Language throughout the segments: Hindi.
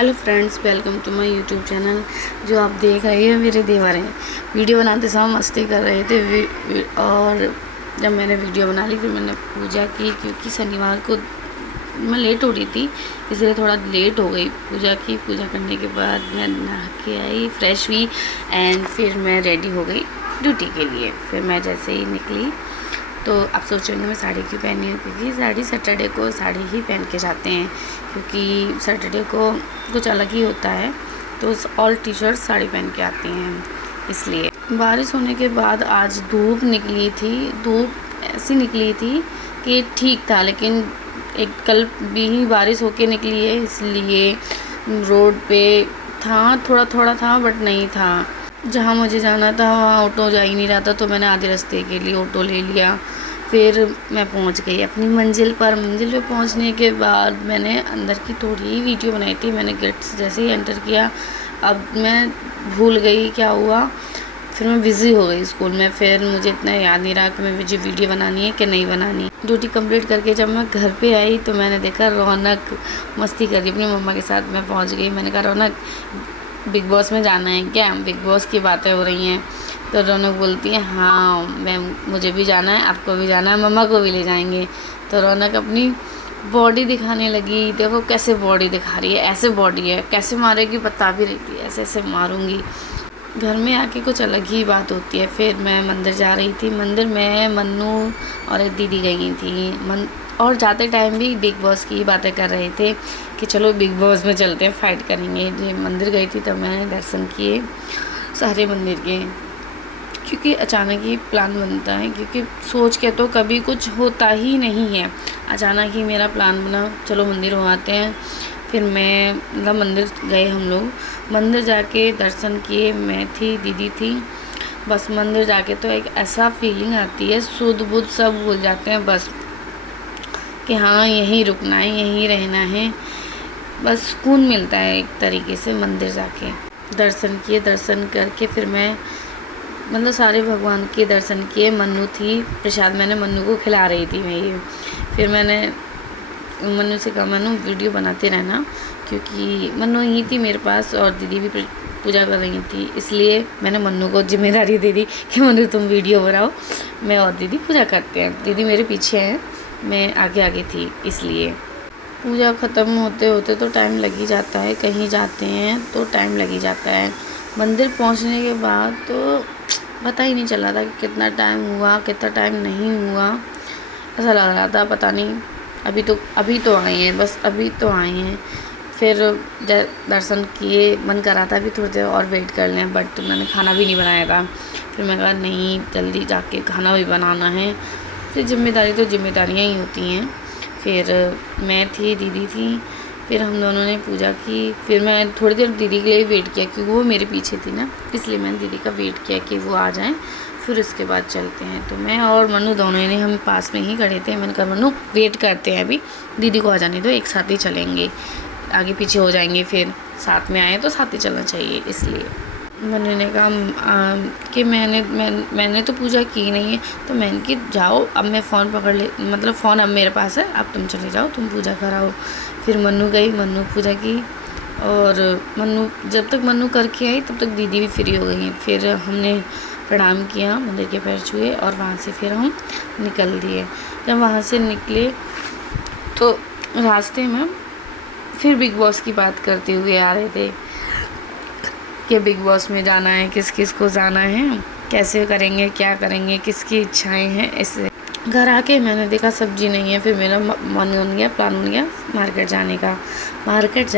Hello friends, welcome to my YouTube channel. जो आप देख रहे हैं मेरे देवर हैं। वीडियो बनाते समय मस्ती कर रहे थे और जब मैंने वीडियो बना ली फिर मैंने पूजा की, क्योंकि शनिवार को मैं लेट हो रही थी इसलिए थोड़ा लेट हो गई। पूजा की, पूजा करने के बाद मैं नहा के आई, फ्रेश हुई एंड फिर मैं रेडी हो गई ड्यूटी के लिए। फिर मैं जैसे ही निकली तो आप सोचेंगे मैं साड़ी क्यों पहनी हूँ, क्योंकि साड़ी सैटरडे को साड़ी ही पहन के जाते हैं, क्योंकि सैटरडे को कुछ अलग ही होता है। तो ऑल टी शर्ट साड़ी पहन के आती हैं, इसलिए। बारिश होने के बाद आज धूप निकली थी, धूप ऐसी निकली थी कि ठीक था, लेकिन एक कल भी ही बारिश होके निकली है, इसलिए रोड पे था, थोड़ा थोड़ा था बट नहीं था। जहाँ मुझे जाना था वहाँ ऑटो जा ही नहीं रहा था, तो मैंने आधे रास्ते के लिए ऑटो ले लिया। फिर मैं पहुँच गई अपनी मंजिल पर। मंजिल पे पहुँचने के बाद मैंने अंदर की थोड़ी ही वीडियो बनाई थी। मैंने गेट से जैसे ही एंटर किया, अब मैं भूल गई क्या हुआ, फिर मैं बिज़ी हो गई स्कूल में। फिर मुझे इतना याद नहीं रहा कि मैं मुझे वीडियो बनानी है कि नहीं बनानी। ड्यूटी कंप्लीट करके जब मैं घर पे आई तो मैंने देखा रौनक मस्ती कर रही अपनी मम्मा के साथ। मैं पहुँच गई, मैंने कहा रौनक बिग बॉस में जाना है क्या, बिग बॉस की बातें हो रही हैं। तो रौनक बोलती है हाँ मुझे भी जाना है, आपको भी जाना है, मम्मा को भी ले जाएंगे। तो रौनक अपनी बॉडी दिखाने लगी। देखो कैसे बॉडी दिखा रही है, ऐसे बॉडी है, कैसे मारेगी बता भी रही थी, ऐसे ऐसे मारूंगी। घर में आके कुछ अलग ही बात होती है। फिर मैं मंदिर जा रही थी। मंदिर में मन्नू और एक दीदी गई थी और जाते टाइम भी बिग बॉस की बातें कर रहे थे कि चलो बिग बॉस में चलते हैं, फाइट करेंगे। जो मंदिर गई थी तब मैंने दर्शन किए सारे मंदिर के, क्योंकि अचानक ही प्लान बनता है, क्योंकि सोच के तो कभी कुछ होता ही नहीं है। अचानक ही मेरा प्लान बना, चलो मंदिर हो आते हैं। फिर मैं मतलब मंदिर गए हम लोग, मंदिर जाके दर्शन किए। मैं थी, दीदी थी। बस मंदिर जाके तो एक ऐसा फीलिंग आती है, सुध बुध सब भूल जाते हैं बस, कि हाँ यहीं रुकना है, यहीं रहना है। बस सुकून मिलता है एक तरीके से मंदिर जाके। दर्शन किए, दर्शन करके फिर मैं मतलब सारे भगवान के दर्शन किए। मन्नू थी, प्रसाद मैंने मन्नू को खिला रही थी मैं ये। फिर मैंने मन्नू से कहा मन्नू वीडियो बनाते रहना, क्योंकि मन्नू ही थी मेरे पास और दीदी भी पूजा कर रही थी, इसलिए मैंने मन्नू को जिम्मेदारी दे दी कि मन्नू तुम वीडियो बनाओ, मैं और दीदी पूजा करते हैं। दीदी मेरे पीछे हैं, मैं आगे आगे थी, इसलिए। पूजा ख़त्म होते होते तो टाइम लग ही जाता है, कहीं जाते हैं तो टाइम लग ही जाता है। मंदिर पहुंचने के बाद तो पता ही नहीं चला था कि कितना टाइम हुआ, कितना टाइम नहीं हुआ। ऐसा लग रहा था पता नहीं अभी तो आए हैं, बस अभी तो आए हैं। फिर दर्शन किए, मन कर रहा था अभी थोड़ी देर और वेट कर लें, बट मैंने खाना भी नहीं बनाया था। फिर मैं कहा नहीं, जल्दी जाके खाना भी बनाना है। फिर जिम्मेदारी तो जिम्मेदारियाँ ही होती हैं। फिर मैं थी, दीदी थी, फिर हम दोनों ने पूजा की। फिर मैं थोड़ी देर दीदी के लिए वेट किया, क्योंकि वो मेरे पीछे थी ना, इसलिए मैंने दीदी का वेट किया कि वो आ जाएं, फिर उसके बाद चलते हैं। तो मैं और मन्नू दोनों ने, हम पास में ही खड़े थे। मैंने कहा मन्नू वेट करते हैं, अभी दीदी को आ जाने दो, एक साथ ही चलेंगे, आगे पीछे हो जाएंगे, फिर साथ में आए तो साथ ही चलना चाहिए, इसलिए। मन्नू ने कहा कि मैंने तो पूजा की नहीं है। तो मैंने कि जाओ, अब मैं फ़ोन पकड़ ले, मतलब फ़ोन अब मेरे पास है, अब तुम चले जाओ, तुम पूजा कराओ। फिर मन्नू गई, मन्नू पूजा की, और जब तक मन्नू करके आई तब तक दीदी भी फ्री हो गई। फिर हमने प्रणाम किया, मंदिर के पैर छुए और वहाँ से फिर हम निकल दिए। जब वहाँ से निकले तो रास्ते में फिर बिग बॉस की बात करते हुए आ रहे थे कि बिग बॉस में जाना है, किस किस को जाना है, कैसे करेंगे, क्या करेंगे, किसकी इच्छाएं हैं। ऐसे घर आके मैंने देखा सब्जी नहीं है। फिर मेरा मन बन गया, प्लान बन गया मार्केट जाने का। मार्केट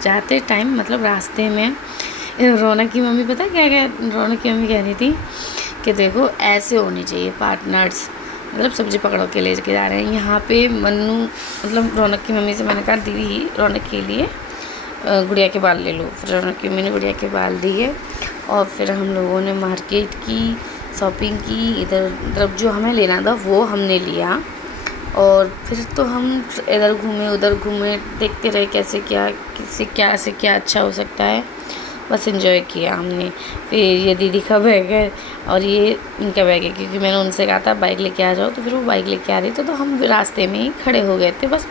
जाते टाइम मतलब रास्ते में रौनक की मम्मी, पता क्या क्या रौनक की मम्मी कह रही थी कि देखो ऐसे होनी चाहिए पार्टनर्स, मतलब सब्जी पकड़ो के ले के जा रहे हैं। यहाँ पे मन्नू मतलब रौनक की मम्मी से मैंने कहा दीदी रौनक के लिए गुड़िया के बाल ले लो। फिर रौनक की मम्मी ने गुड़िया के बाल दिए और फिर हम लोगों ने मार्केट की, शॉपिंग की। इधर मतलब जो हमें लेना था वो हमने लिया, और फिर तो हम इधर घूमे उधर घूमे, देखते रहे कैसे क्या अच्छा हो सकता है। बस एंजॉय किया हमने। फिर ये दीदी का बैग है और ये इनका बैग है, क्योंकि मैंने उनसे कहा था बाइक लेके आ जाओ, तो फिर वो बाइक लेके आ रही थी, तो हम रास्ते में ही खड़े हो गए थे, बस